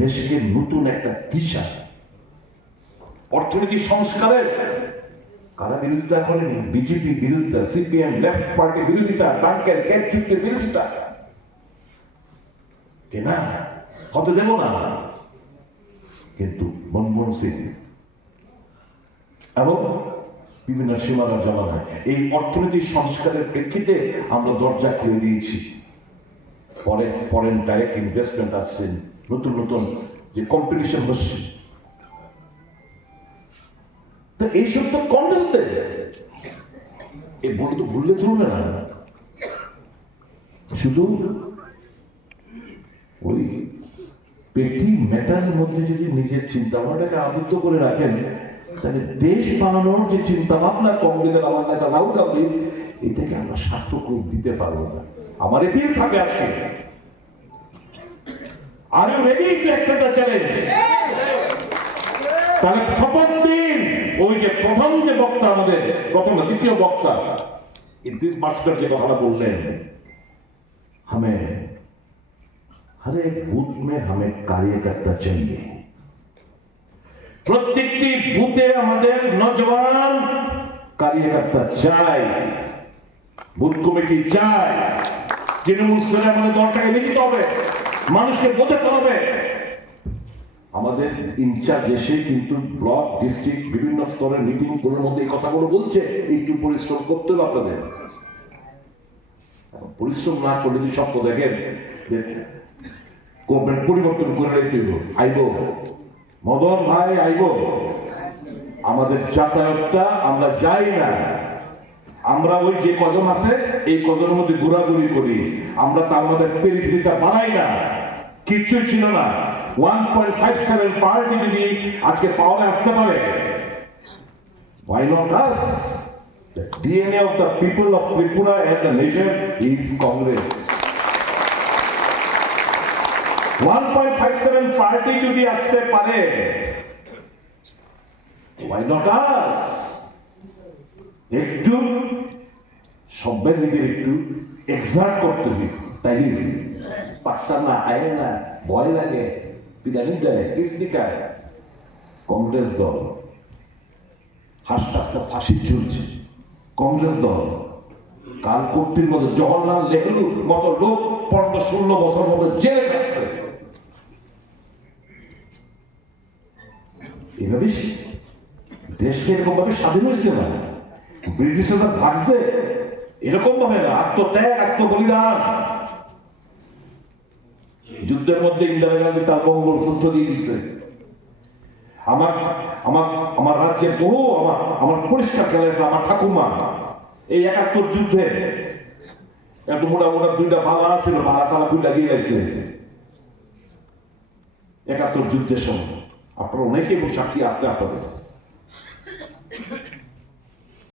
দেশকে নতুন একটা দিশা, অর্থনৈতিক সংস্কারের কারা বিরোধিতা করেন? বিজেপি বিরোধিতা, সিপিএম লেফট পার্টি বিরোধিতা, ডাঙ্কের ক্যাট চুক্তির বিরোধিতা। না, হতে দেব না। কিন্তু মনমোহন সিং এবং বিভিন্ন সীমানা জমানায় এই অর্থনৈতিক সংস্কারের প্রেক্ষিতে আমরা দরজা খুলে দিয়েছি। ফরেন ডাইরেক্ট ইনভেস্টমেন্ট আসছেন, নতুন নতুন যে কম্পিটিশন হচ্ছে, তো এইসব তো কংগ্রেস দেয়। এই বলে তো ভুললে চলবে না। শুধু ওই পেটি ম্যাটার মধ্যে যদি নিজের চিন্তা ভাবনাটাকে আবদ্ধ করে রাখেন, তাহলে দেশ বানানোর যে চিন্তা ভাবনা কংগ্রেসের আমার নেতা রাহুল গান্ধী, এটাকে আমরা সার্থক রূপ দিতে পারবো না। আমার এপিল থাকে আজকে, are you ready to accept the challenge? তাহলে শপথ দিন। ওই যে প্রথম যে বক্তা, আমাদের প্রথম দ্বিতীয় বক্তা ইদ্রিস মাস্টার যে কথাটা বললেন, हमें हर एक बूथ में हमें कार्यकर्ता चाहिए। প্রত্যেকটি বুথে আমাদের নজওয়ান কার্যকর্তা চাই, বুথ কমিটি চাই। তৃণমূল স্তরে আমাদের দলটাকে লিখতে হবে, মানুষকে বোঝাতে হবে। আমাদের ইনচার্জ এসে কিন্তু ব্লক, ডিস্ট্রিক্ট, বিভিন্ন স্তরের মিটিং গুলোর মধ্যে এই কথাগুলো বলছে, একটু পরিশ্রম করতে হবে আপনাদের। পরিশ্রম না করলে যদি স্বপ্ন দেখেন গভর্নমেন্ট পরিবর্তন করে দিতে আইব, মদন ভাই আইব, আমাদের যাতায়াতটা আমরা যাই না। আমরা ওই যে কজন আছে এই কজনের মধ্যে ঘোরাঘুরি করি, আমরা তার মধ্যে পেরিফেরিটা বাড়াই না। কিচ্ছুই ছিল না। 1.57 পার্টি যদি আজকে পাওয়ারে আসতে পারে, why not us? The DNA of the people of Tripura and the nation is Congress. 1.57 party যদি আসতে পারে, why not us? একটু সবাই নিজের একটু এক্সার্ট করতে হবে, তাই পাঁচটা না আয় না, ভয় লাগে, পিটানি দেয়, কিস্তি খায়। কংগ্রেস দল হাসতে হাসতে ফাঁসি ঝুলছে। কংগ্রেস দল কাল কর্তৃর মতো জওহরলাল নেহরুর মতো লোক 15-16 বছর মতো জেলে যাচ্ছে। এভাবে দেশকে এরকম ভাবে স্বাধীন হয়েছে না, ব্রিটিশরা ভাগছে এরকম ভাবে না। আত্মত্যাগ, আত্মবলিদান। যুদ্ধের মধ্যে ইন্দিরা গান্ধী তার বঙ্গবন্ধু দিয়ে দিচ্ছে। আমার রাজ্যের বহু আমার পরিষ্কার খেলা আছে। আমার ঠাকুমা এই 71 যুদ্ধে এত মোটা মোটা দুইটা বাবা ছিল, বাবা তারা দুইটা দিয়ে গেছে 71 যুদ্ধের সময়। আপনারা অনেকে সাক্ষী আছে আপনাদের।